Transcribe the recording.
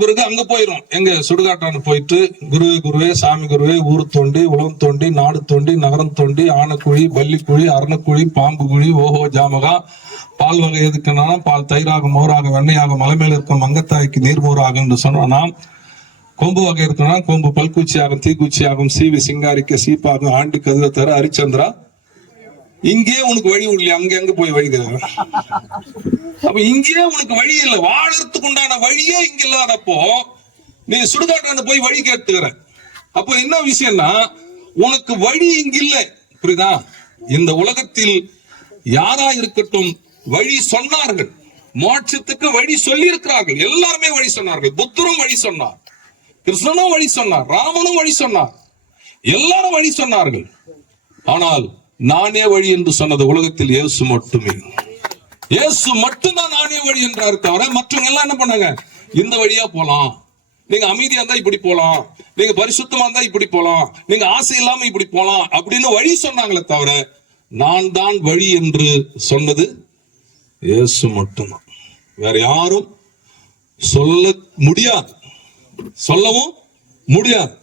பிறகு அங்க போயிரும், எங்க சுடுகாட்டான போயிட்டு குருவே குருவே சாமி குருவே ஊர் தோண்டி உலகம் தோண்டி நாடு தோண்டி நகரம் தோண்டி ஆனக்குழி பள்ளிக்குழி அரணக்குழி பாம்பு குழி ஓஹோ ஜாமகா பால் வகை எதுக்குன்னா பால் தயிராக மோராக வெண்ணையாக மலை மேல இருக்கும் மங்கத்தாய்க்கு நீர்மோராக என்று சொன்னா, கொம்பு வகை இருக்குன்னா கொம்பு பல்கூச்சியாகும் தீக்குச்சியாகும் சீவி சிங்காரிக்க சீப்பாகும் ஆண்டி கதிர தர ஹரிச்சந்திரா இங்கே உனக்கு வழி இல்லையா, அங்க எங்க போய் வழி தர. அப்ப இங்கே உனக்கு வழி இல்லை, வாழறதுக்கு உண்டான வழியே இங்க இல்லாதப்போ நீ சுடுகாட்டான போய் வழி கேட்டுக்கிற. அப்போ என்ன விஷயம்னா உனக்கு வழி இங்க இல்லை, புரியுதா? இந்த உலகத்தில் யாரா இருக்கட்டும் வழி சொன்னார்கள், மோட்சத்துக்கு வழி சொல்லி இருக்கிறார்கள், எல்லாருமே வழி சொன்னார்கள். புத்தரும் வழி சொன்னார், கிருஷ்ணனும் வழி சொன்னார், ராமனும் வழி சொன்னார், எல்லாரும் வழி சொன்னார்கள். ஆனால் நானே வழி என்று சொன்னது உலகத்தில் இயேசு மட்டுமே. இயேசு மட்டும்தான் நானே வழி என்றாரு தவிர மற்றவங்க எல்லாம் என்ன பண்ணாங்க, இந்த வழியா போலாம், நீங்க அமைதியா இருந்தா இப்படி போலாம், நீங்க பரிசுத்தமா இருந்தா இப்படி போலாம், நீங்க ஆசை இல்லாம இப்படி போலாம் அப்படின்னு வழி சொன்னாங்களே தவிர நான் தான் வழி என்று சொன்னது இயேசு மட்டும்தான். வேற யாரும் சொல்ல முடியாது, சொல்லவும் முடியாது.